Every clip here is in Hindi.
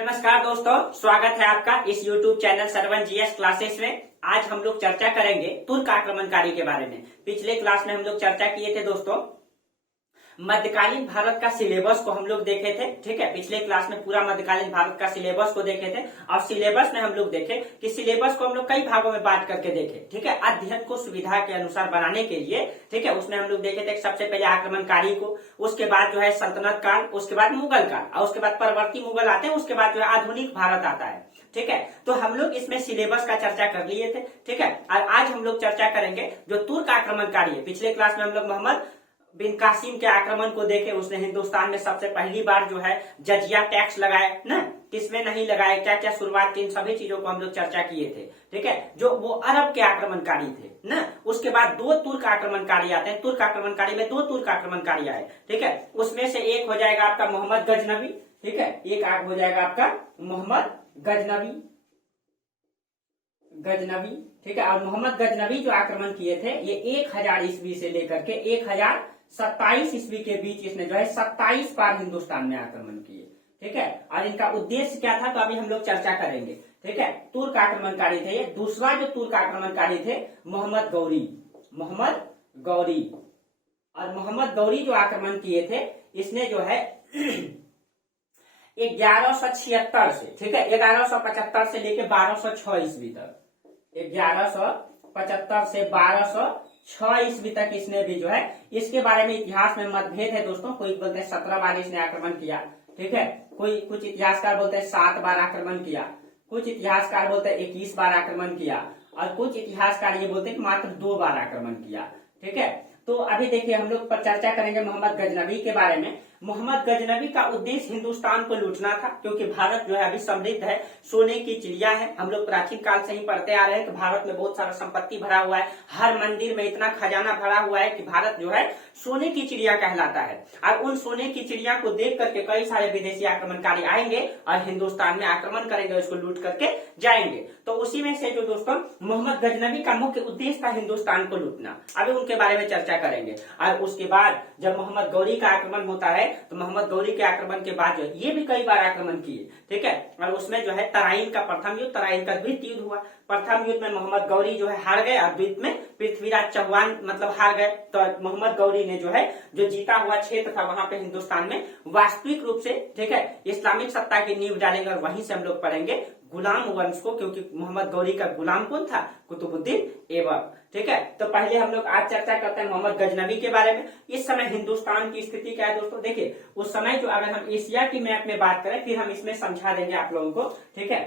नमस्कार दोस्तों, स्वागत है आपका इस YouTube channel Sarvan GS classes में। आज हम लोग चर्चा करेंगे तुर्क आक्रमणकारी के बारे में। पिछले क्लास में हम लोग चर्चा किए थे दोस्तों, मध्यकालीन भारत का सिलेबस को हम लोग देखे थे। ठीक है, पिछले क्लास में पूरा मध्यकालीन भारत का सिलेबस को देखे थे और सिलेबस में हम लोग देखे कि सिलेबस को हम लोग कई भागों में बांट करके देखे। ठीक है, अध्ययन को सुविधा के अनुसार बनाने के लिए। ठीक है, उसमें हम लोग देखे थे सबसे पहले आक्रमणकारी को, उसके बाद जो है सल्तनत काल, उसके बाद मुगल काल और उसके बाद परवर्ती मुगल आते हैं, उसके बाद जो है आधुनिक भारत आता है। ठीक है, तो हम लोग इसमें सिलेबस का चर्चा कर लिए थे। ठीक है, और आज हम लोग चर्चा करेंगे जो तुर्क आक्रमणकारी है। पिछले क्लास में हम लोग मोहम्मद बिन कासिम के आक्रमण को देखे। उसने हिंदुस्तान में सबसे पहली बार जो है जजिया टैक्स लगाया ना, किसमें नहीं लगाया, क्या क्या शुरुआत की, इन सभी चीजों को हम लोग चर्चा किए थे। ठीक है, जो वो अरब के आक्रमणकारी थे ना। उसके बाद दो तुर्क आक्रमणकारी आते हैं। तुर्क आक्रमणकारी में दो तुर्क आक्रमणकारी आए। ठीक है, उसमें से एक हो जाएगा आपका मोहम्मद गजनवी। ठीक है, एक आग हो जाएगा आपका मोहम्मद गजनवी। ठीक है, और मोहम्मद गजनवी जो आक्रमण किए थे ये 1000 ईस्वी से लेकर के 1027 ईस्वी के बीच इसने जो है 27 बार हिंदुस्तान में आक्रमण किए। ठीक है, और इनका उद्देश्य क्या था तो अभी हम लोग चर्चा करेंगे। ठीक है, तुर्क आक्रमणकारी थे ये। दूसरा जो तुर्क आक्रमणकारी थे मोहम्मद गौरी। और मोहम्मद गौरी जो आक्रमण किए थे इसने जो है 1176 से, ठीक है, 1175 से लेके 1206 ईस्वी तक, 1175 से 1206 ईस्वी तक इसने भी जो है, इसके बारे में इतिहास में मतभेद है दोस्तों। कोई बोलते हैं 17 बार इसने आक्रमण किया। ठीक है, कुछ इतिहासकार बोलते हैं 7 बार आक्रमण किया, कुछ इतिहासकार बोलते हैं 21 बार आक्रमण किया और कुछ इतिहासकार ये बोलते हैं कि मात्र 2 बार आक्रमण किया। ठीक है, तो अभी देखिए हम लोग पर चर्चा करेंगे मोहम्मद गजनवी के बारे में। मोहम्मद गजनवी का उद्देश्य हिंदुस्तान को लूटना था, क्योंकि भारत जो है अभी समृद्ध है, सोने की चिड़िया है। हम लोग प्राचीन काल से ही पढ़ते आ रहे हैं कि भारत में बहुत सारा संपत्ति भरा हुआ है, हर मंदिर में इतना खजाना भरा हुआ है कि भारत जो है सोने की चिड़िया कहलाता है। और उन सोने की चिड़िया को देख करके कई सारे विदेशी आक्रमणकारी आएंगे और हिंदुस्तान में आक्रमण करेंगे, उसको लूट करके जाएंगे। तो उसी में से जो दोस्तों मोहम्मद गजनवी का मुख्य उद्देश्य था हिंदुस्तान को लूटना। अभी उनके बारे में चर्चा करेंगे। और उसके बाद जब मोहम्मद गौरी का आक्रमण होता है तो मोहम्मद गौरी के आक्रमण के बाद जो ये भी कई बार आक्रमण किए। ठीक है, और उसमें जो है तराइन का प्रथम युद्ध, तराइन का द्वितीय युद्ध हुआ। प्रथम युद्ध में मोहम्मद गौरी जो है हार गए और द्वितीय में पृथ्वीराज चौहान मतलब हार गए। तो मोहम्मद गौरी ने जो है जो जीता हुआ क्षेत्र था वहां पे हिंदुस्तान में वास्तविक रूप से, ठीक है, इस्लामिक सत्ता की नींव डालेंगे। और वहीं से हम लोग पढ़ेंगे गुलाम वंश को, क्योंकि मोहम्मद गौरी का गुलाम कौन था? कुतुबुद्दीन ऐबक। ठीक है, तो पहले हम लोग आज चर्चा करते हैं मोहम्मद गजनवी के बारे में। इस समय हिंदुस्तान की स्थिति क्या है दोस्तों? देखिए उस समय जो, अगर हम एशिया की मैप में बात करें फिर हम इसमें समझा देंगे आप लोगों को। ठीक है,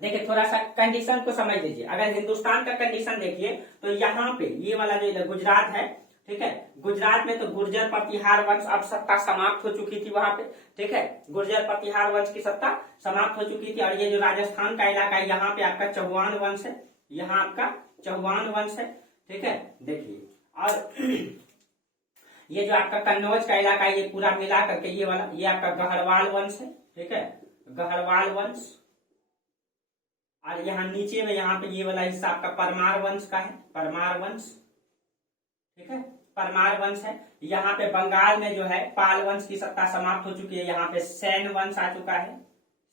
देखिए थोड़ा सा कंडीशन को समझ लीजिए। अगर हिंदुस्तान का कंडीशन देखिए तो यहाँ पे ये वाला जो गुजरात है, ठीक है, गुजरात में तो गुर्जर प्रतिहार वंश अब सत्ता समाप्त हो चुकी थी वहां पे। ठीक है, गुर्जर प्रतिहार वंश की सत्ता समाप्त हो चुकी थी। और ये जो राजस्थान का इलाका है यहाँ पे आपका चौहान वंश है, यहाँ आपका चौहान वंश है। ठीक है, देखिए, और ये जो आपका कन्नौज का इलाका है ये पूरा मिला करके ये वाला, ये आपका गहरवाल वंश है। ठीक है, गहरवाल वंश। और यहाँ नीचे में यहाँ पे ये वाला हिस्सा आपका परमार वंश का है, परमार वंश। ठीक है, परमार वंश है। यहाँ पे बंगाल में जो है पाल वंश की सत्ता समाप्त हो चुकी है, यहाँ पे सैन वंश आ चुका है,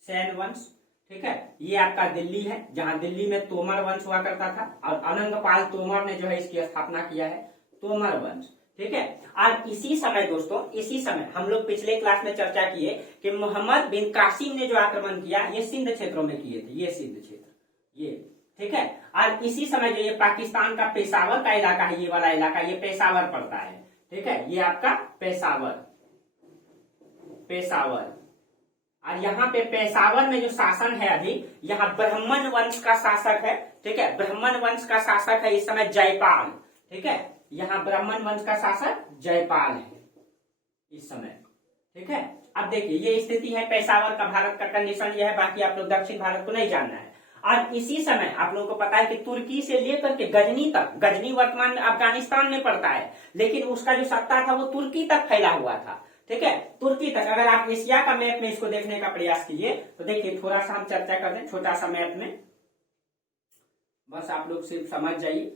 सैन वंश। ठीक है, ये आपका दिल्ली है, जहां दिल्ली में तोमर वंश हुआ करता था और अनंगपाल तोमर ने जो है इसकी स्थापना किया है, तोमर वंश। ठीक है, और इसी समय दोस्तों, इसी समय हम लोग पिछले क्लास में चर्चा किए कि मोहम्मद बिन कासिम ने जो आक्रमण किया ये सिंध क्षेत्रों में किए थे, ये सिंध क्षेत्र, ये। ठीक है, और इसी समय जो ये पाकिस्तान का पेशावर का इलाका है, ये वाला इलाका, ये पेशावर पड़ता है। ठीक है, ये आपका पेशावर, पेशावर। और यहाँ पे पेशावर में जो शासन है अभी, यहाँ ब्राह्मण वंश का शासक है। ठीक है, ब्राह्मण वंश का शासक है इस समय जयपाल। ठीक है, यहाँ ब्राह्मण वंश का शासक जयपाल है इस समय। ठीक है, अब देखिए ये स्थिति है पेशावर का, भारत का कंडीशन ये है। बाकी आप लोग दक्षिण भारत को नहीं जानना है। और इसी समय आप लोगों को पता है कि तुर्की से लेकर के गजनी तक, गजनी वर्तमान में अफगानिस्तान में पड़ता है, लेकिन उसका जो सत्ता था वो तुर्की तक फैला हुआ था। ठीक है, तुर्की तक। अगर आप एशिया का मैप में इसको देखने का प्रयास कीजिए तो देखिए थोड़ा सा हम चर्चा कर दें, छोटा सा मैप में, बस आप लोग सिर्फ समझ जाइए।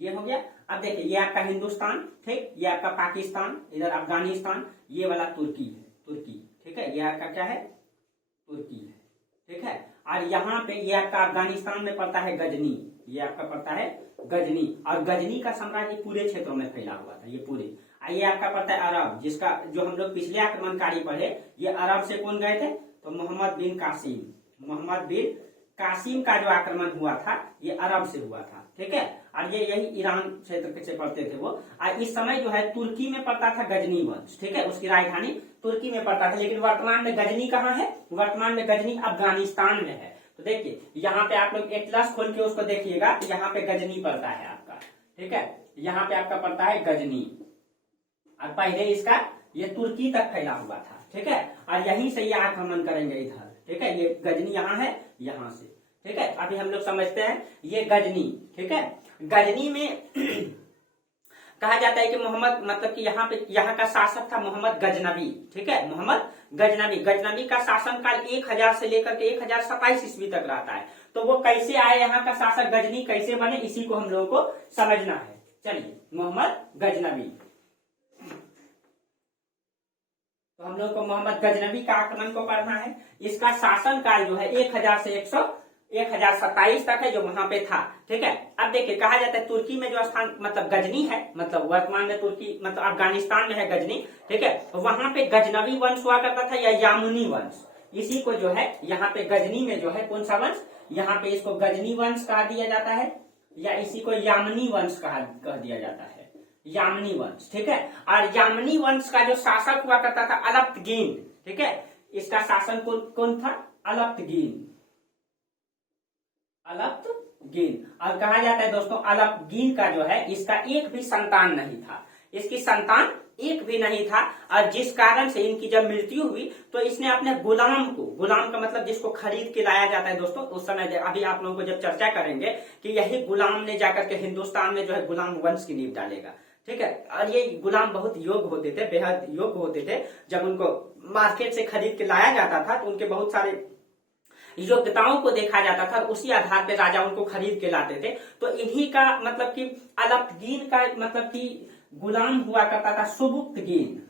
ये हो गया। अब देखिए ये आपका हिंदुस्तान, ठीक, ये आपका पाकिस्तान, इधर अफगानिस्तान, ये वाला तुर्की है, तुर्की, ठीक है, ये आपका क्या है, तुर्की है, ठीक है। और यहाँ पे ये आपका अफगानिस्तान में पड़ता है गजनी, ये आपका पड़ता है गजनी, और गजनी का साम्राज्य पूरे क्षेत्रों में फैला हुआ था, ये पूरे। ये आपका पड़ता है अरब, जिसका जो हम लोग पिछले आक्रमणकारी पढ़े, ये अरब से कौन गए थे, तो मोहम्मद बिन कासिम, मोहम्मद बिन कासिम का जो आक्रमण हुआ था ये अरब से हुआ था, ठीक है। और ये यही ईरान क्षेत्र से पड़ते थे वो। और इस समय जो है तुर्की में पड़ता था गजनी वंश, ठीक है, उसकी राजधानी तुर्की में पड़ता था। लेकिन वर्तमान में गजनी कहाँ है, वर्तमान में गजनी अफगानिस्तान में है। तो देखिए यहाँ पे आप लोग एटलस खोल के उसको देखिएगा, यहाँ पे गजनी पड़ता है आपका, ठीक है, यहाँ पे आपका पड़ता है गजनी, और पहले इसका ये तुर्की तक फैला हुआ था, ठीक है। और यहीं से ये आक्रमण करेंगे इधर, ठीक है, ये गजनी यहाँ है, यहाँ से, ठीक है। अभी हम लोग समझते हैं ये गजनी, ठीक है। गजनी में कहा जाता है कि मोहम्मद, मतलब कि यहाँ पे यहाँ का शासक था मोहम्मद गजनबी, ठीक है, मोहम्मद गजनबी। गजनबी का शासन काल 1000 से लेकर के 1027 ईस्वी तक रहता है। तो वो कैसे आए, यहाँ का शासक गजनी कैसे बने, इसी को हम लोगों को समझना है। चलिए, मोहम्मद गजनबी, तो हम लोग को मोहम्मद गजनबी का आक्रमण को पढ़ना है। इसका शासन काल जो है 1000 से 1027 तक है, जो वहां पे था, ठीक है। अब देखिए कहा जाता है तुर्की में जो स्थान मतलब गजनी है, मतलब वर्तमान में तुर्की मतलब अफगानिस्तान में है गजनी, ठीक है, वहां पे गजनवी वंश हुआ करता था या यामुनी वंश, इसी को जो है यहाँ पे गजनी में जो है कौन सा वंश, यहाँ पे इसको गजनी वंश कहा दिया जाता है, या इसी को यामनी वंश कह दिया जाता है, यामनी वंश, ठीक है। और यामनी वंश का जो शासक हुआ करता था अलप्तगीन, ठीक है, इसका शासन कौन था, अलप्तगीन, अलप्तगीन। और कहा जाता है दोस्तों अलप्तगीन का जो है इसका एक भी संतान नहीं था, इसकी संतान एक भी नहीं था। और जिस कारण से इनकी जब मृत्यु हुई तो इसने अपने गुलाम को, गुलाम का मतलब जिसको खरीद के लाया जाता है दोस्तों, उस समय अभी आप लोगों को जब चर्चा करेंगे कि यही गुलाम ने जाकर के हिंदुस्तान में जो है गुलाम वंश की नींव डालेगा, ठीक है। और ये गुलाम बहुत योग्य होते थे, बेहद योग्य होते थे। जब उनको मार्केट से खरीद के लाया जाता था तो उनके बहुत सारे योग्यताओं को देखा जाता था, उसी आधार पर राजा उनको खरीद के लाते थे। तो इन्हीं का मतलब कि अलप्तगीन का मतलब कि गुलाम हुआ करता था सुबुक्तगीन,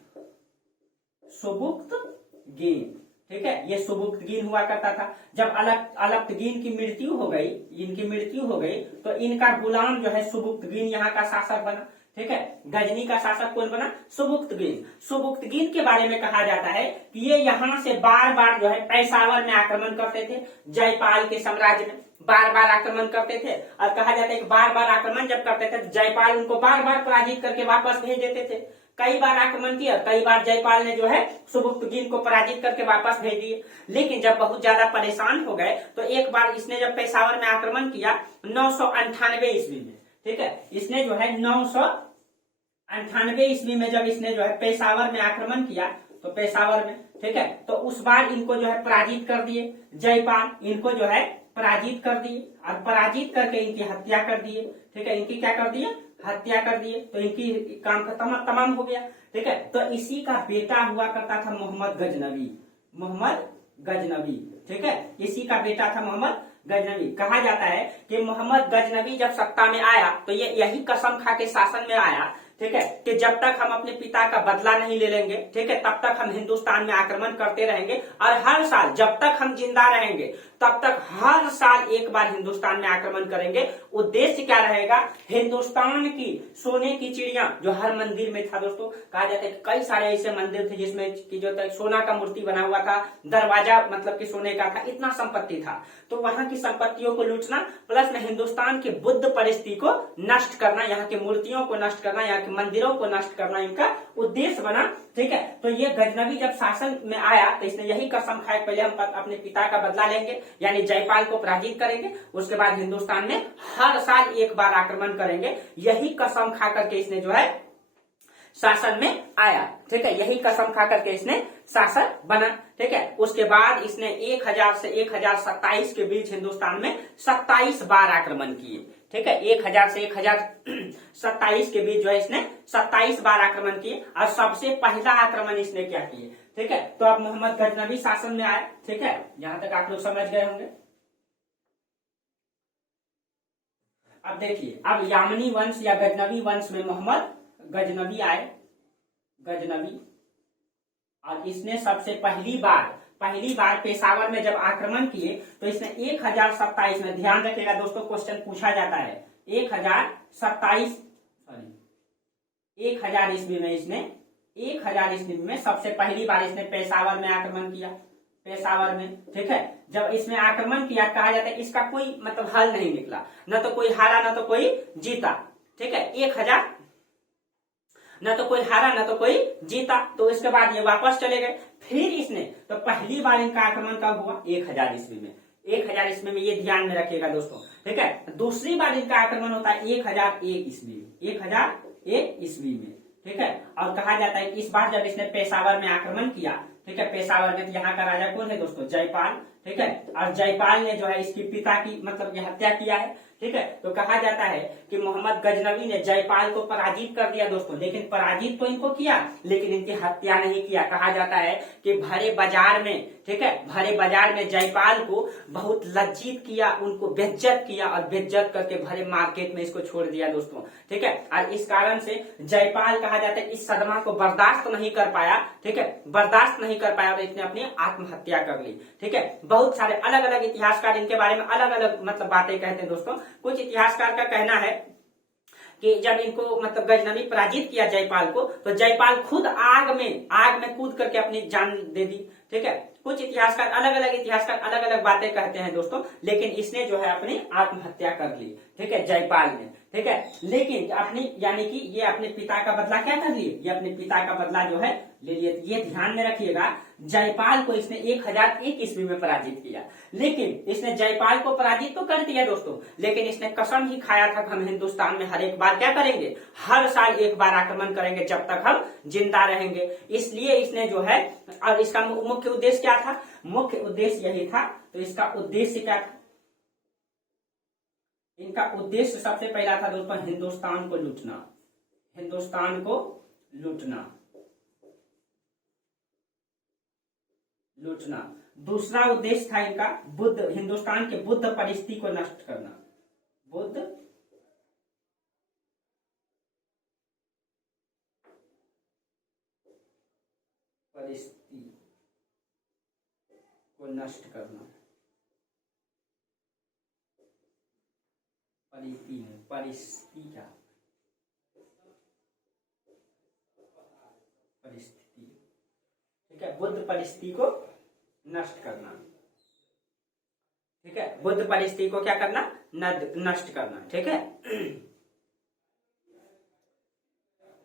सुबुक्तगीन, ठीक है, ये सुबुक्तगीन हुआ करता था। जब अलप्तगीन की मृत्यु हो गई, इनकी मृत्यु हो गई, तो इनका गुलाम जो है सुबुक्तगीन यहाँ का शासक बना, ठीक है। गजनी का शासक कौन बना, सुबुक्तगीन। सुबुक्तगीन के बारे में कहा जाता है कि ये यहाँ से बार बार जो है पेशावर में आक्रमण करते थे, जयपाल के साम्राज्य में बार बार आक्रमण करते थे। और कहा जाता है कि बार बार आक्रमण जब करते थे तो जयपाल उनको बार बार पराजित करके वापस भेज देते थे। कई बार आक्रमण किया, कई बार जयपाल ने जो है सुबुक्तगीन को पराजित करके वापस भेज दिए। लेकिन जब बहुत ज्यादा परेशान हो गए तो एक बार इसने जब पेशावर में आक्रमण किया 998 ईस्वी में, ठीक है, इसने जो है 998 ईस्वी में जब इसने जो है पेशावर में आक्रमण किया, तो पेशावर में, ठीक है, तो उस बार इनको जो है पराजित कर दिए जयपाल, इनको जो है पराजित कर दिए, और पराजित करके इनकी हत्या कर दिए, ठीक है, इनकी क्या कर दिए, हत्या कर दिए। तो इनकी काम खत्म तमाम हो गया, ठीक है। तो इसी का बेटा हुआ करता था मोहम्मद गजनवी, मोहम्मद गजनवी, ठीक है, इसी का बेटा था मोहम्मद गजनवी। कहा जाता है कि मोहम्मद गजनवी जब सत्ता में आया तो ये यही कसम खा के शासन में आया, ठीक है, कि जब तक हम अपने पिता का बदला नहीं ले लेंगे, ठीक है, तब तक हम हिंदुस्तान में आक्रमण करते रहेंगे। और हर साल जब तक हम जिंदा रहेंगे तब तक हर साल एक बार हिंदुस्तान में आक्रमण करेंगे। उद्देश्य क्या रहेगा, हिंदुस्तान की सोने की चिड़िया जो हर मंदिर में था दोस्तों, कहा जाता है कई सारे ऐसे मंदिर थे जिसमें कि जो सोना का मूर्ति बना हुआ था, दरवाजा मतलब कि सोने का था, इतना संपत्ति था। तो वहां की संपत्तियों को लूटना प्लस में हिंदुस्तान की बुद्ध परिस्थिति को नष्ट करना, यहाँ की मूर्तियों को नष्ट करना, यहाँ के मंदिरों को नष्ट करना इनका उद्देश्य बना, ठीक है। तो ये गजनवी जब शासन में आया तो इसने यही कसम खाया पहले हम अपने पिता का बदला लेंगे, यानी जयपाल को पराजित करेंगे, उसके बाद हिंदुस्तान में हर साल एक बार आक्रमण करेंगे। यही कसम खा करके इसने जो है शासन में आया, ठीक है, यही कसम खा करके इसने शासक बना, ठीक है। उसके बाद इसने 1000 से 1027 के बीच हिंदुस्तान में 27 बार आक्रमण किए, ठीक है, 1000 से 1027 के बीच जो है इसने 27 बार आक्रमण किए। और सबसे पहला आक्रमण इसने क्या किए, ठीक है। तो अब मोहम्मद गजनवी शासन में आए, ठीक है, यहां तक आप लोग समझ गए होंगे। अब देखिए, अब यामनी वंश या गजनवी वंश में मोहम्मद गजनवी आए, गजनवी, और इसने सबसे पहली बार पेशावर में जब आक्रमण किए तो इसने 1027 में, ध्यान रखिएगा दोस्तों क्वेश्चन पूछा जाता है, 1000 ईस्वी में इसने 1000 ईस्वी में सबसे पहली बार इसने पेशावर में आक्रमण किया, पेशावर में, ठीक है। जब इसमें आक्रमण किया, कहा जाता है इसका कोई मतलब हल नहीं निकला, न तो कोई हारा न तो कोई जीता, ठीक है। 1000 न तो कोई हारा न तो कोई जीता, तो इसके बाद ये वापस चले गए। फिर इसने, तो पहली बार इनका आक्रमण कब हुआ? 1000 ईस्वी में, 1000 ईस्वी में, ये ध्यान में रखिएगा दोस्तों, ठीक है। दूसरी बार इनका आक्रमण होता है 1001 ईस्वी में, 1001 ईस्वी में, ठीक है। और कहा जाता है कि इस बार जब इसने पेशावर में आक्रमण किया, ठीक है, पेशावर में, तो यहाँ का राजा कौन है दोस्तों? जयपाल, ठीक है। और जयपाल ने जो है इसकी पिता की मतलब ये हत्या किया है, ठीक है। तो कहा जाता है कि मोहम्मद गजनवी ने जयपाल को पराजित कर दिया दोस्तों, लेकिन पराजित तो इनको किया, लेकिन इनकी हत्या नहीं किया। कहा जाता है कि भरे बाजार में, ठीक है, भरे बाजार में जयपाल को बहुत लज्जित किया, उनको बेइज्जत किया, और बेइज्जत करके भरे मार्केट में इसको छोड़ दिया दोस्तों, ठीक है। और इस कारण से जयपाल, कहा जाता है, इस सदमा को बर्दाश्त नहीं कर पाया, ठीक है, बर्दाश्त नहीं कर पाया, और इसने अपनी आत्महत्या कर ली, ठीक है। बहुत सारे अलग अलग इतिहासकार इनके बारे में अलग अलग मतलब बातें कहते हैं दोस्तों। कुछ इतिहासकार का कहना है कि जब इनको मतलब गजनवी पराजित किया जयपाल को, तो जयपाल खुद आग में कूद करके अपनी जान दे दी, ठीक है। कुछ इतिहासकार अलग अलग बातें कहते हैं दोस्तों, लेकिन इसने जो है अपनी आत्महत्या कर ली, ठीक है, जयपाल ने, ठीक है। लेकिन अपनी, यानी कि ये अपने पिता का बदला क्या कर लिए? ये अपने पिता का बदला जो है ले लिए। ये ध्यान में रखिएगा, जयपाल को इसने 1001 ईस्वी में पराजित किया, लेकिन इसने जयपाल को पराजित तो कर दिया दोस्तों, लेकिन इसने कसम ही खाया था कि हम हिंदुस्तान में हर एक बार क्या करेंगे? हर साल एक बार आक्रमण करेंगे जब तक हम जिंदा रहेंगे। इसलिए इसने जो है, और इसका मुख्य उद्देश्य क्या था? मुख्य उद्देश्य यही था। तो इसका उद्देश्य क्या था? इनका उद्देश्य सबसे पहला था दोस्तों हिंदुस्तान को लूटना, हिंदुस्तान को लूटना। दूसरा उद्देश्य था इनका हिंदुस्तान के बुद्ध परिस्थिति को नष्ट करना, बुद्ध परिस्थिति को नष्ट करना, परिस्थिति क्या? परिस्थिति, ठीक है, बुद्ध परिस्थिति को नष्ट करना, ठीक है, बुद्ध परिस्थिति को क्या करना? नष्ट करना, ठीक है।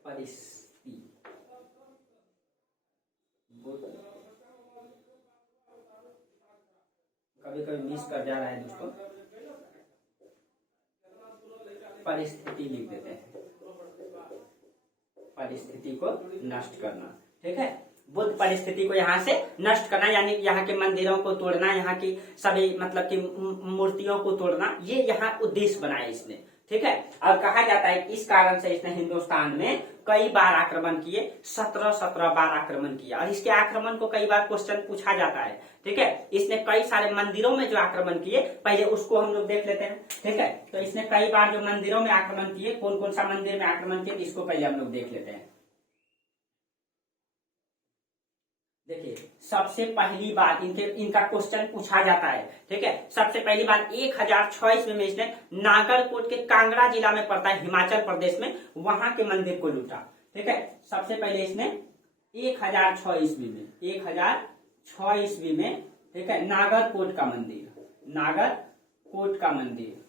परिस्थिति, कभी कभी मिस कर जा रहा है दोस्तों, परिस्थिति लिख देते हैं, परिस्थिति को नष्ट करना, ठीक है। बुद्ध परिस्थिति को यहाँ से नष्ट करना, यानी यहाँ के मंदिरों को तोड़ना, यहाँ की सभी मतलब की मूर्तियों को तोड़ना, ये यहाँ उद्देश्य बनाया इसने, ठीक है। और कहा जाता है इस कारण से इसने हिंदुस्तान में कई बार आक्रमण किए, 17 बार आक्रमण किया। और इसके आक्रमण को कई बार क्वेश्चन पूछा जाता है, ठीक है। इसने कई सारे मंदिरों में जो आक्रमण किए, पहले उसको हम लोग देख लेते हैं, ठीक है। तो इसने कई बार जो मंदिरों में आक्रमण किए, कौन कौन सा मंदिर में आक्रमण किए, इसको पहले हम लोग देख लेते हैं। देखिए, सबसे पहली बार इनका क्वेश्चन पूछा जाता है, ठीक है। सबसे पहली बार 1006 ईस्वी में इसने नागरकोट के कांगड़ा जिला में पड़ता है हिमाचल प्रदेश में, वहां के मंदिर को लूटा, ठीक है। सबसे पहले इसने 1006 ईस्वी में, 1006 ईस्वी में, ठीक है, नागरकोट का मंदिर, नागरकोट का मंदिर,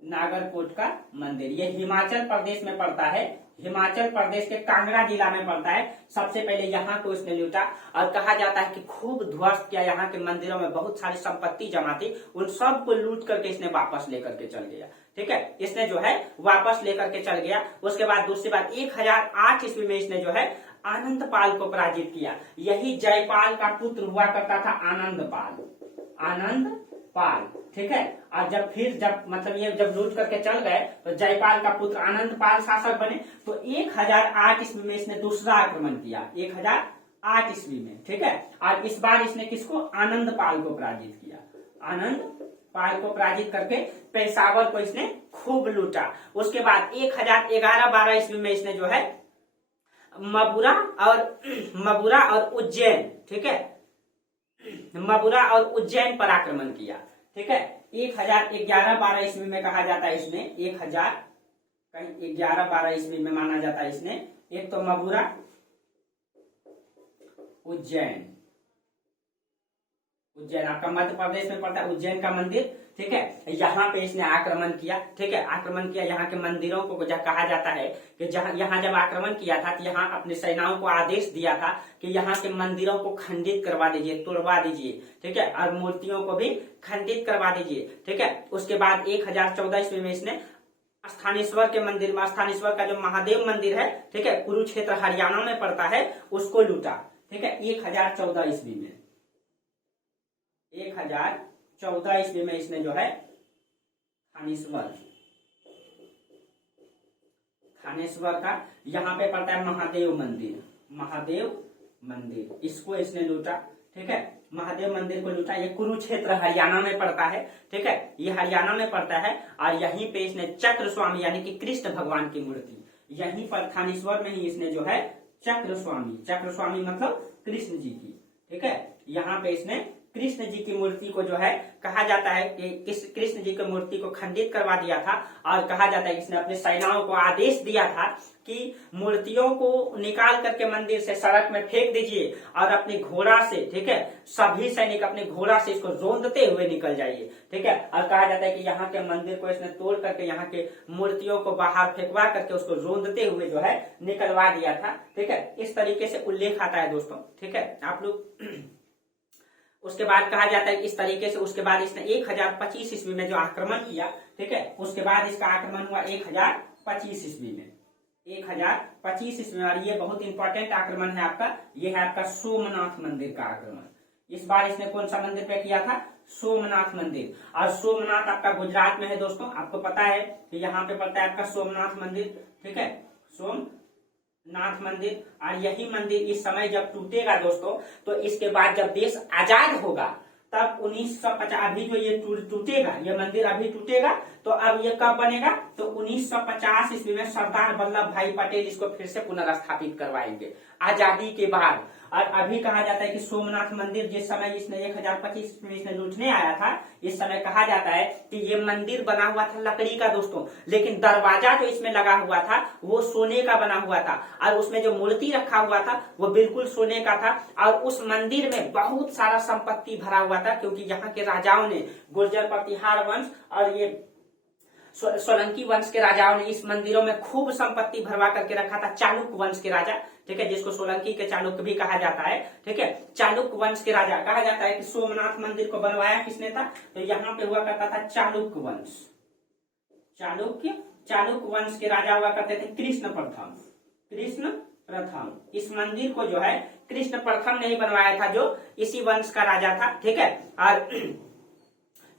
नागरकोट का मंदिर, ये हिमाचल प्रदेश में पड़ता है, हिमाचल प्रदेश के कांगड़ा जिला में पड़ता है। सबसे पहले यहाँ को इसने लूटा, और कहा जाता है कि खूब ध्वस्त किया, यहाँ के मंदिरों में बहुत सारी संपत्ति जमा थी, उन सब को लूट करके इसने वापस लेकर के चल गया, ठीक है। इसने जो है वापस लेकर के चल गया। उसके बाद दूसरी बात 1008 ईस्वी में इसने जो है आनंदपाल को पराजित किया। यही जयपाल का पुत्र हुआ करता था आनंदपाल, आनंदपाल, ठीक है। और जब मतलब ये जब लूट करके चल गए, तो जयपाल का पुत्र आनंदपाल शासक बने। तो 1008 ईस्वी में इसने दूसरा आक्रमण किया, 1008 ईस्वी में, ठीक है। और इस बार इसने किसको? आनंदपाल को पराजित किया, आनंदपाल पाल को पराजित करके पेशावर को इसने खूब लूटा। उसके बाद 1011-12 ईस्वी में इसने जो है मबुरा और उज्जैन, ठीक है, मबुरा और उज्जैन पर आक्रमण किया। ठीक है, 1011-12 ईस्वी में कहा जाता है इसने 1112 ईस्वी में माना जाता है इसने एक तो मबुरा, उज्जैन आपका मध्य प्रदेश में पड़ता है, उज्जैन का मंदिर। ठीक है, यहाँ पे इसने आक्रमण किया। ठीक है, आक्रमण किया, यहाँ के मंदिरों को कहा जाता है कि यहाँ जब आक्रमण किया था तो यहाँ अपने सेनाओं को आदेश दिया था कि यहाँ के मंदिरों को खंडित करवा दीजिए, तोड़वा दीजिए। ठीक है, और मूर्तियों को भी खंडित करवा दीजिए। ठीक है, उसके बाद 1014 ईस्वी में इसने स्थानेश्वर के मंदिर में, स्थानेश्वर का जो महादेव मंदिर है, ठीक है, कुरुक्षेत्र हरियाणा में पड़ता है, उसको लूटा। ठीक है, 1014 ईस्वी में 1014 ईस्वी में इसने जो है थानेश्वर का यहाँ पे पड़ता है महादेव मंदिर, इसको इसने लूटा। ठीक है, महादेव मंदिर को लूटा। ये कुरुक्षेत्र हरियाणा में पड़ता है। ठीक है, ये हरियाणा में पड़ता है और यहीं पे इसने चक्र स्वामी यानी कि कृष्ण भगवान की मूर्ति, यहीं पर थानेश्वर में ही इसने जो है चक्र स्वामी मतलब कृष्ण जी की, ठीक है, यहाँ पे इसने कृष्ण जी की मूर्ति को जो है कहा जाता है कि कृष्ण जी की मूर्ति को खंडित करवा दिया था और कहा जाता है कि इसने अपने सेनाओं को आदेश दिया था कि मूर्तियों को निकाल करके मंदिर से सड़क में फेंक दीजिए और अपने घोड़ा से, ठीक है, सभी सैनिक अपने घोड़ा से इसको रोंदते हुए निकल जाइए। ठीक है, और कहा जाता है कि यहाँ के मंदिर को इसने तोड़ करके यहाँ के मूर्तियों को बाहर फेंकवा करके उसको रोंदते हुए जो है निकलवा दिया था। ठीक है, इस तरीके से उल्लेख आता है दोस्तों। ठीक है, आप लोग उसके बाद कहा जाता है इस तरीके से। उसके बाद इसने 1025 ईस्वी में जो आक्रमण किया, ठीक है, उसके बाद इसका आक्रमण हुआ 1025 ईस्वी में, 1025 ईस्वी में। और ये बहुत इंपॉर्टेंट आक्रमण है आपका, ये है आपका सोमनाथ मंदिर का आक्रमण। इस बार इसने कौन सा मंदिर पे किया था? सोमनाथ मंदिर। और सोमनाथ आपका गुजरात में है दोस्तों, आपको पता है कि यहाँ पे पड़ता है आपका सोमनाथ मंदिर। ठीक है, सोमनाथ मंदिर। और यही मंदिर इस समय जब टूटेगा दोस्तों, तो इसके बाद जब देश आजाद होगा तब 1950, अभी जो ये टूटेगा, ये मंदिर अभी टूटेगा, तो अब ये कब बनेगा? तो 1950 ईस्वी में सरदार वल्लभ भाई पटेल इसको फिर से पुनर्स्थापित करवाएंगे आजादी के बाद। और अभी कहा जाता है कि सोमनाथ मंदिर जिस समय इसने 1025 में इसने लूटने आया था, इस समय कहा जाता है कि ये मंदिर बना हुआ था लकड़ी का दोस्तों, लेकिन दरवाजा जो इसमें लगा हुआ था वो सोने का बना हुआ था और उसमें जो मूर्ति रखा हुआ था वो बिल्कुल सोने का था। और उस मंदिर में बहुत सारा संपत्ति भरा हुआ था, क्योंकि यहाँ के राजाओं ने, गुर्जर प्रतिहार वंश और ये सोलंकी वंश के राजाओं ने इस मंदिरों में खूब संपत्ति भरवा करके रखा था। चालुक्य वंश के राजा, ठीक है, जिसको सोलंकी के चालुक्य भी कहा जाता है, ठीक है, चालुक्य वंश के राजा कहा जाता है कि सोमनाथ मंदिर को बनवाया किसने था? तो यहाँ पे हुआ करता था चालुक्य वंश, चालुक्य वंश के राजा हुआ करते थे कृष्ण प्रथम। इस मंदिर को जो है कृष्ण प्रथम ने ही बनवाया था, जो इसी वंश का राजा था। ठीक है, और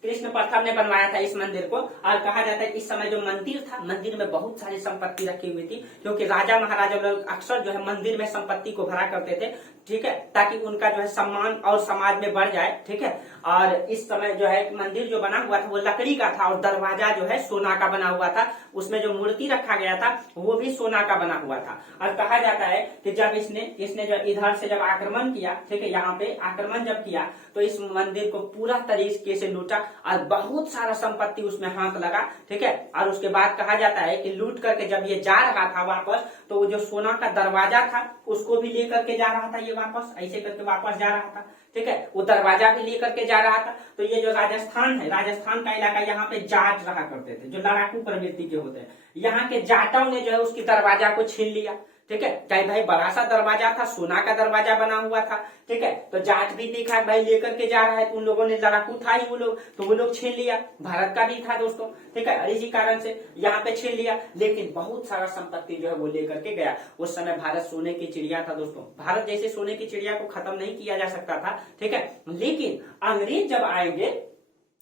कृष्ण प्रथम ने बनवाया था इस मंदिर को। और कहा जाता है इस समय जो मंदिर था, मंदिर में बहुत सारी संपत्ति रखी हुई थी, क्योंकि राजा महाराजा लोग अक्सर जो है मंदिर में संपत्ति को भरा करते थे, ठीक है, ताकि उनका जो है सम्मान और समाज में बढ़ जाए। ठीक है, और इस समय जो है मंदिर जो बना हुआ था वो लकड़ी का था और दरवाजा जो है सोना का बना हुआ था। उसमें जो मूर्ति रखा गया था वो भी सोना का बना हुआ था। और कहा जाता है कि जब इसने जो इधर से जब आक्रमण किया, ठीक है, यहाँ पे आक्रमण जब किया तो इस मंदिर को पूरा तरीके से लूटा और बहुत सारा संपत्ति उसमें हाथ लगा। ठीक है, और उसके बाद कहा जाता है कि लूट करके जब ये जा रहा था वापस, तो वो जो सोना का दरवाजा था उसको भी लेकर के जा रहा था, ये वापस ऐसे करके वापस जा रहा था। ठीक है, वो दरवाजा भी लेकर के जा रहा था। तो ये जो राजस्थान है, राजस्थान का इलाका, यहाँ पे जाट रहा करते थे, जो लड़ाकू प्रवृत्ति के होते हैं। यहाँ के जाटों ने जो है उसकी दरवाजा को छीन लिया। ठीक है, चाहे भाई बड़ा सा दरवाजा था, सोना का दरवाजा बना हुआ था। ठीक है, तो जाट भी देखा भाई लेकर के जा रहा है, तो उन लोगों ने, लड़ाकू था ही वो लोग, तो वो लोग छीन लिया। भारत का भी था दोस्तों, ठीक है, और इसी कारण से यहाँ पे छीन लिया। लेकिन बहुत सारा संपत्ति जो है वो लेकर के गया। उस समय भारत सोने की चिड़िया था दोस्तों, भारत जैसे सोने की चिड़िया को खत्म नहीं किया जा सकता था। ठीक है, लेकिन अंग्रेज जब आएंगे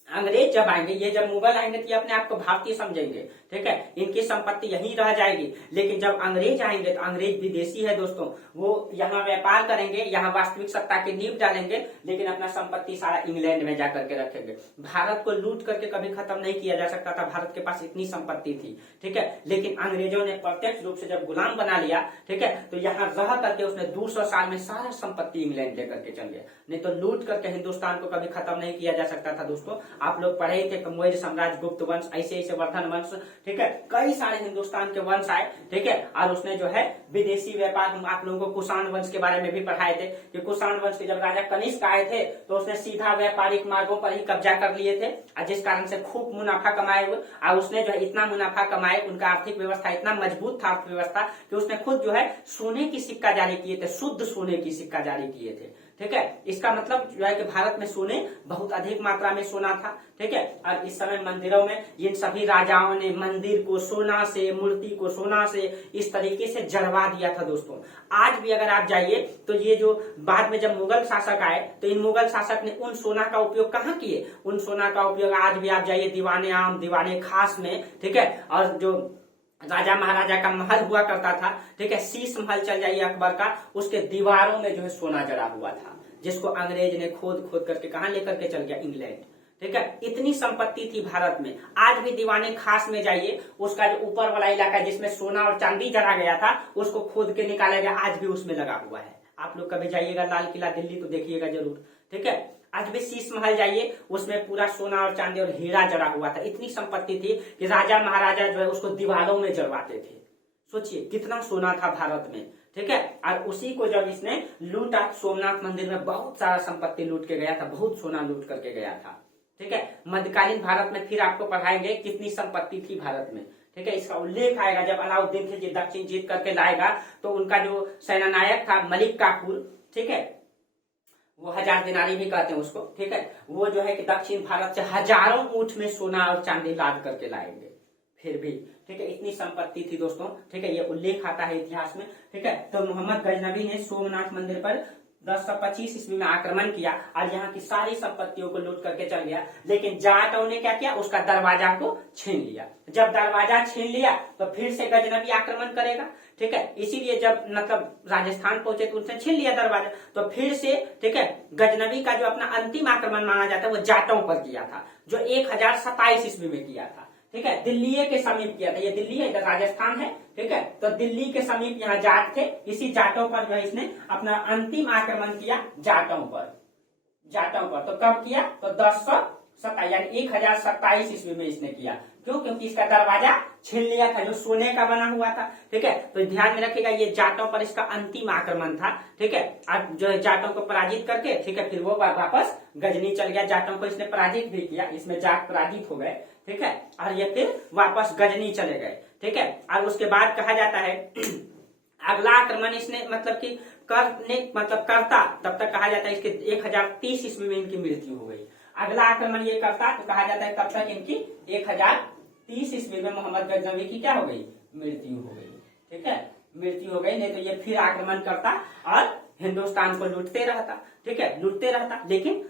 अंग्रेज जब आएंगे, ये जब मुगल आएंगे तो ये अपने आप को भारतीय समझेंगे, ठीक है, इनकी संपत्ति यहीं रह जाएगी। लेकिन जब अंग्रेज आएंगे तो अंग्रेज विदेशी है दोस्तों, वो यहाँ व्यापार करेंगे, यहाँ वास्तविक सत्ता की नींव डालेंगे, लेकिन अपना संपत्ति सारा इंग्लैंड में जाकर के रखेंगे। भारत को लूट करके कभी खत्म नहीं किया जा सकता था, भारत के पास इतनी संपत्ति थी, ठीक है। लेकिन अंग्रेजों ने प्रत्यक्ष रूप से जब गुलाम बना लिया, ठीक है, तो यहाँ रह करके उसने 200 साल में सारा संपत्ति इंग्लैंड लेकर के चल गया। नहीं तो लूट करके हिंदुस्तान को कभी खत्म नहीं किया जा सकता था दोस्तों। आप लोग पढ़े थे मौर्य साम्राज्य, गुप्त वंश, ऐसे ऐसे वर्धन वंश, ठीक है, कई सारे हिंदुस्तान के वंश आए, ठीक है। और उसने जो है विदेशी व्यापार, हम आप लोगों को कुषाण वंश के बारे में भी पढ़ाए थे कि कुषाण वंश के जब राजा कनिष्क आए थे तो उसने सीधा व्यापारिक मार्गों पर ही कब्जा कर लिए थे, और जिस कारण से खूब मुनाफा कमाए हुए। और उसने जो है इतना मुनाफा कमाए, उनका आर्थिक व्यवस्था इतना मजबूत था अर्थव्यवस्था, कि उसने खुद जो है सोने की सिक्का जारी किए थे, शुद्ध सोने की सिक्का जारी किए थे, ठीक है। इसका मतलब जो है कि भारत में सोने बहुत अधिक मात्रा में सोना था, ठीक है। और इस समय मंदिरों में इन सभी राजाओं ने मंदिर को सोना से, मूर्ति को सोना से इस तरीके से जड़वा दिया था दोस्तों। आज भी अगर आप जाइए तो ये जो बाद में जब मुगल शासक आए तो इन मुगल शासक ने उन सोना का उपयोग कहाँ किए, उन सोना का उपयोग आज भी आप जाइए दीवाने आम, दीवाने खास में, ठीक है। और जो राजा महाराजा का महल हुआ करता था, ठीक है, शीश महल चल जाइए अकबर का, उसके दीवारों में जो है सोना जड़ा हुआ था, जिसको अंग्रेज ने खोद खोद करके कहां लेकर के चल गया, इंग्लैंड, ठीक है। इतनी संपत्ति थी भारत में। आज भी दीवाने खास में जाइए, उसका जो ऊपर वाला इलाका जिसमें सोना और चांदी जड़ा गया था, उसको खोद के निकाला गया, आज भी उसमें लगा हुआ है। आप लोग कभी जाइएगा लाल किला दिल्ली तो देखिएगा जरूर, ठीक है। आज भी शीश महल जाइए, उसमें पूरा सोना और चांदी और हीरा जड़ा हुआ था। इतनी संपत्ति थी कि राजा महाराजा जो है उसको दीवारों में जड़वाते थे। सोचिए कितना सोना था भारत में, ठीक है। और उसी को जब इसने लूटा, सोमनाथ मंदिर में बहुत सारा संपत्ति लूट के गया था, बहुत सोना लूट करके गया था, ठीक है। मध्यकालीन भारत में फिर आपको पढ़ाएंगे कितनी संपत्ति थी भारत में, ठीक है। इसका उल्लेख आएगा जब अलाउद्दीन खिलजी दक्षिण जीत करके लाएगा, तो उनका जो सेनानायक था मलिक काफूर, ठीक है, वो 1000 दिनारी भी कहते हैं उसको, ठीक है, वो जो है कि दक्षिण भारत से हजारों ऊंट में सोना और चांदी लाद करके लाएंगे फिर भी, ठीक है। इतनी संपत्ति थी दोस्तों, ठीक है, ये उल्लेख आता है इतिहास में, ठीक है। तो मोहम्मद गजनबी ने सोमनाथ मंदिर पर 1025 ईस्वी में आक्रमण किया और यहाँ की सारी संपत्तियों को लूट करके चल गया। लेकिन जाटों ने क्या किया, उसका दरवाजा को छीन लिया। जब दरवाजा छीन लिया तो फिर से गजनबी आक्रमण करेगा, ठीक है। इसीलिए जब मतलब राजस्थान पहुंचे तो उसने छीन लिया दरवाजा, तो फिर से, ठीक है, गजनबी का जो अपना अंतिम आक्रमण माना जाता है वो जाटों पर किया था, जो 1027 ईस्वी में किया था, ठीक है। दिल्ली के समीप किया था, ये दिल्ली है, इधर राजस्थान है, ठीक है। तो दिल्ली के समीप यहाँ जाट थे, इसी जाटों पर जो है इसने अपना अंतिम आक्रमण किया, जाटों पर। तो कब किया, तो 1027 यानी 1027 ईस्वी में इसने किया। क्यों, क्योंकि इसका दरवाजा छीन लिया था जो सोने का बना हुआ था, ठीक है। तो ध्यान में रखिएगा ये जाटों पर इसका अंतिम आक्रमण था, ठीक है। अब जो है जाटों को पराजित करके, ठीक है, फिर वो वापस गजनी चल गया। जाटों को इसने पराजित भी किया, इसमें जाट पराजित हो गए, ठीक है, और ये फिर वापस गजनी चले गए, ठीक है। और उसके बाद कहा जाता है अगला आक्रमण इसने मतलब करता, तब तक कहा जाता है इसके 1030 ईस्वी में इनकी मृत्यु हो गई। अगला आक्रमण ये करता तो कहा जाता है तब तक इनकी 1030 ईस्वी में मोहम्मद गजनवी की क्या हो गई, मृत्यु हो गई, ठीक है, मृत्यु हो गई। नहीं तो ये फिर आक्रमण करता और हिंदुस्तान को लूटते रहता, ठीक है, लूटते रहता। लेकिन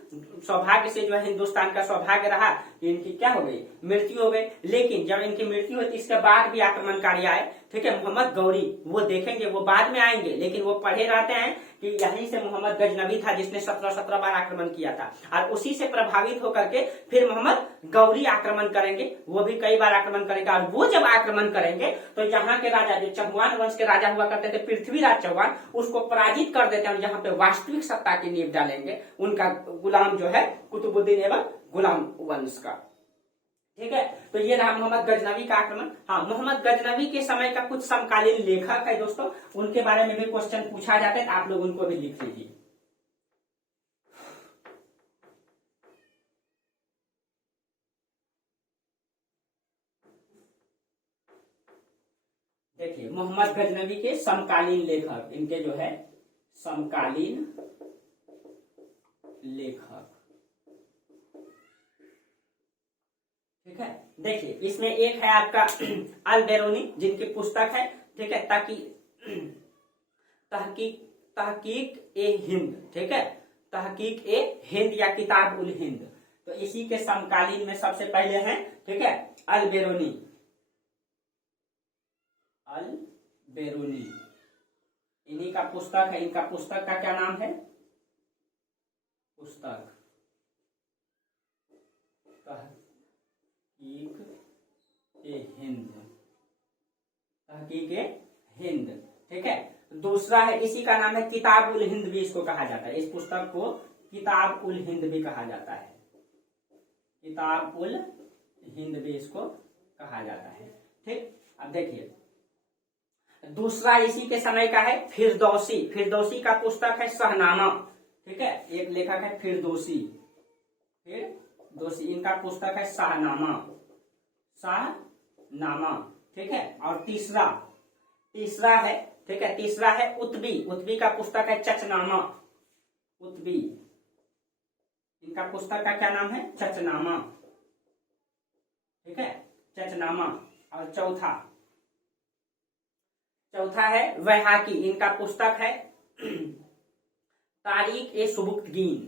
सौभाग्य से जो है हिंदुस्तान का सौभाग्य रहा कि इनकी क्या हो गई, मृत्यु हो गई। लेकिन जब इनकी मृत्यु हुई इसके बाद भी आक्रमणकारी आए, ठीक है, मोहम्मद गौरी, वो देखेंगे, वो बाद में आएंगे, लेकिन वो पढ़े रहते हैं कि यहीं से मोहम्मद गजनबी था जिसने 17 बार आक्रमण किया था, और उसी से प्रभावित होकर के फिर मोहम्मद गौरी आक्रमण करेंगे, वो भी कई बार आक्रमण करेंगे। और वो जब आक्रमण करेंगे तो यहाँ के राजा जो चौहान वंश के राजा हुआ करते थे, पृथ्वीराज चौहान, उसको पराजित कर देते हैं और यहाँ पे वास्तविक सत्ता की नींव डालेंगे, उनका गुलाम जो है कुतुबुद्दीन एवं गुलाम वंश का, ठीक है। तो ये रहा मोहम्मद गजनवी का आक्रमण। हाँ, मोहम्मद गजनवी के समय का कुछ समकालीन लेखक है दोस्तों, उनके बारे में भी क्वेश्चन पूछा जाता है, तो आप लोग उनको भी लिख लीजिए। देखिए मोहम्मद गजनवी के समकालीन लेखक, इनके जो है समकालीन लेखक, ठीक है। देखिए इसमें एक है आपका अल बेरूनी, जिनकी पुस्तक है, ठीक है, तहकीक ए हिंद, ठीक है, तहकीक ए हिंद या किताब उल हिंद, तो इसी के समकालीन में सबसे पहले हैं, ठीक है, अल-बेरूनी। अल-बेरूनी इन्हीं का पुस्तक है। इनका पुस्तक का क्या नाम है? पुस्तक तहकीक-ए-हिंद। तहकीक-ए-हिंद, ठीक है। दूसरा है, इसी का नाम है किताब-उल-हिंद भी इसको कहा जाता है। इस पुस्तक को किताब-उल-हिंद भी कहा जाता है। किताब-उल-हिंद भी इसको कहा जाता है, ठीक। अब देखिए, दूसरा इसी के समय का है फिरदौसी। फिरदौसी का पुस्तक है शहनामा, ठीक है। एक लेखक है फिरदौसी। इनका पुस्तक है शाहनामा, ठीक है। और तीसरा है, ठीक है, तीसरा है उत्बी का पुस्तक है चचनामा। उत्बी, इनका पुस्तक का क्या नाम है? चचनामा, ठीक है, चचनामा। और चौथा है वैहाकी। इनका पुस्तक है तारीख-ए-सुबुक्तगीन,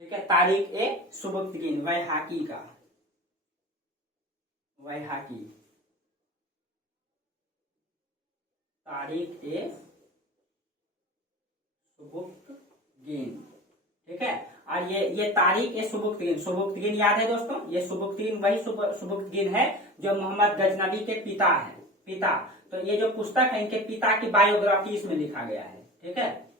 ठीक है, तारीख-ए-सुबुक्तगीन, वैहाकी का। तारीख-ए-सुबुक्तगीन, ठीक है। और ये तारीख-ए-सुबुक्तगीन, सुबुक्तगीन याद है दोस्तों? ये सुबुक्तगीन वही सुबुक्तगीन है जो मोहम्मद गजनवी के पिता है। तो ये जो पुस्तक है, इनके पिता की बायोग्राफी इसमें लिखा गया है, ठीक है।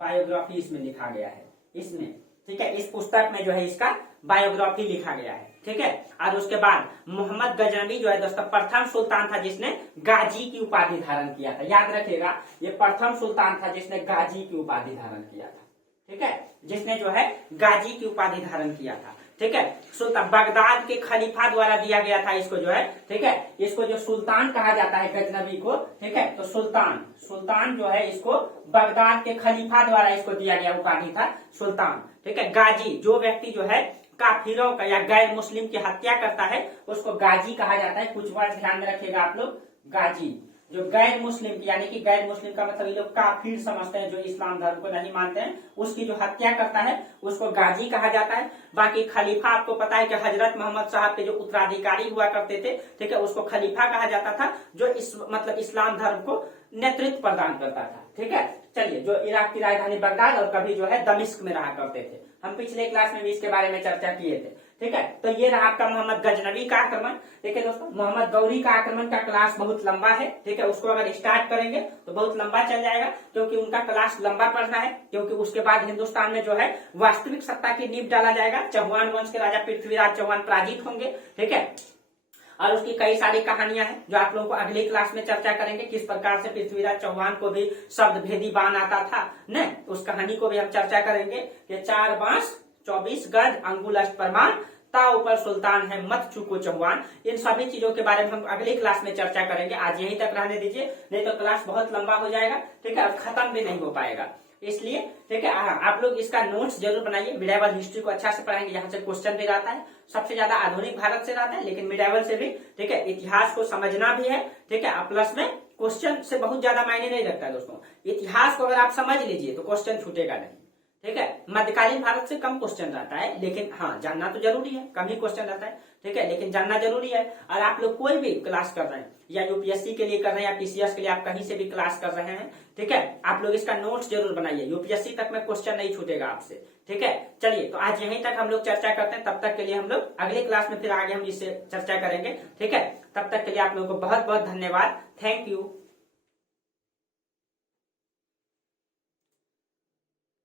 बायोग्राफी इसमें लिखा गया है, इसमें, ठीक है। इस पुस्तक में जो है इसका बायोग्राफी लिखा गया है, ठीक है। और उसके बाद मोहम्मद गजनवी जो है दोस्तों प्रथम सुल्तान था जिसने गाजी की उपाधि धारण किया था। याद रखिएगा, ये प्रथम सुल्तान था जिसने गाजी की उपाधि धारण किया था, ठीक है, जिसने जो है गाजी की उपाधि धारण किया था, ठीक है। सुल्तान बगदाद के खलीफा द्वारा दिया गया था इसको जो है, ठीक है। इसको जो सुल्तान कहा जाता है गजनवी को, ठीक है, तो सुल्तान जो है इसको बगदाद के खलीफा द्वारा इसको दिया गया उपाधि था सुल्तान, ठीक है। गाजी, जो व्यक्ति जो है काफिरों का या गैर मुस्लिम की हत्या करता है उसको गाजी कहा जाता है। कुछ वर्ड ध्यान में रखिएगा आप लोग। गाजी, जो गैर मुस्लिम, यानी कि गैर मुस्लिम का मतलब ये लोग काफिर समझते हैं, जो इस्लाम धर्म को नहीं मानते हैं, उसकी जो हत्या करता है उसको गाजी कहा जाता है। बाकी खलीफा, आपको पता है कि हजरत मोहम्मद साहब के जो उत्तराधिकारी हुआ करते थे, ठीक है, उसको खलीफा कहा जाता था, जो मतलब इस्लाम धर्म को नेतृत्व प्रदान करता था, ठीक है। चलिए, जो इराक की राजधानी बगदाद और कभी जो है दमिश्क में रहा करते थे। हम पिछले क्लास में भी इसके बारे में चर्चा किए थे, ठीक है। तो ये रहा आपका मोहम्मद गजनवी का आक्रमण। देखिए दोस्तों, मोहम्मद गौरी का आक्रमण का क्लास बहुत लंबा है, ठीक है। उसको अगर स्टार्ट करेंगे तो बहुत लंबा चल जाएगा, क्योंकि उनका क्लास लंबा पढ़ना है, क्योंकि उसके बाद हिंदुस्तान में जो है वास्तविक सत्ता की नींव डाला जाएगा। चौहान वंश के राजा पृथ्वीराज चौहान पराजित होंगे, ठीक है। और उसकी कई सारी कहानियां हैं जो आप लोगों को अगली क्लास में चर्चा करेंगे। किस प्रकार से पृथ्वीराज चौहान को भी शब्द भेदी बाण आता था न, उस कहानी को भी हम चर्चा करेंगे कि 4 बांस 24 गज अंगुल अष्ट प्रमाण, ता ऊपर सुल्तान है मत चूको चौहान। इन सभी चीजों के बारे में हम अगली क्लास में चर्चा करेंगे। आज यहीं तक रहने दीजिए, नहीं तो क्लास बहुत लंबा हो जाएगा, ठीक है, और खत्म भी नहीं हो पाएगा। इसलिए, ठीक है, आप लोग इसका नोट्स जरूर बनाइए। मिडाइवल हिस्ट्री को अच्छा से पढ़ेंगे, यहाँ से क्वेश्चन भी आता है। सबसे ज्यादा आधुनिक भारत से आता है, लेकिन मिडाइवल से भी, ठीक है। इतिहास को समझना भी है, ठीक है। प्लस में क्वेश्चन से बहुत ज्यादा मायने नहीं रखता है दोस्तों। इतिहास को अगर आप समझ लीजिए तो क्वेश्चन छूटेगा नहीं, ठीक है। मध्यकालीन भारत से कम क्वेश्चन रहता है, लेकिन हाँ, जानना तो जरूरी है। कम ही क्वेश्चन रहता है, ठीक है, लेकिन जानना जरूरी है। और आप लोग कोई भी क्लास कर रहे हैं, या यूपीएससी के लिए कर रहे हैं या पीसीएस के लिए, आप कहीं से भी क्लास कर रहे हैं, ठीक है, आप लोग इसका नोट्स जरूर बनाइए। यूपीएससी तक में क्वेश्चन नहीं छूटेगा आपसे, ठीक है। चलिए, तो आज यहीं तक हम लोग चर्चा करते हैं। तब तक के लिए हम लोग अगले क्लास में फिर आगे हम इससे चर्चा करेंगे, ठीक है। तब तक के लिए आप लोगों को बहुत बहुत धन्यवाद। Thank you.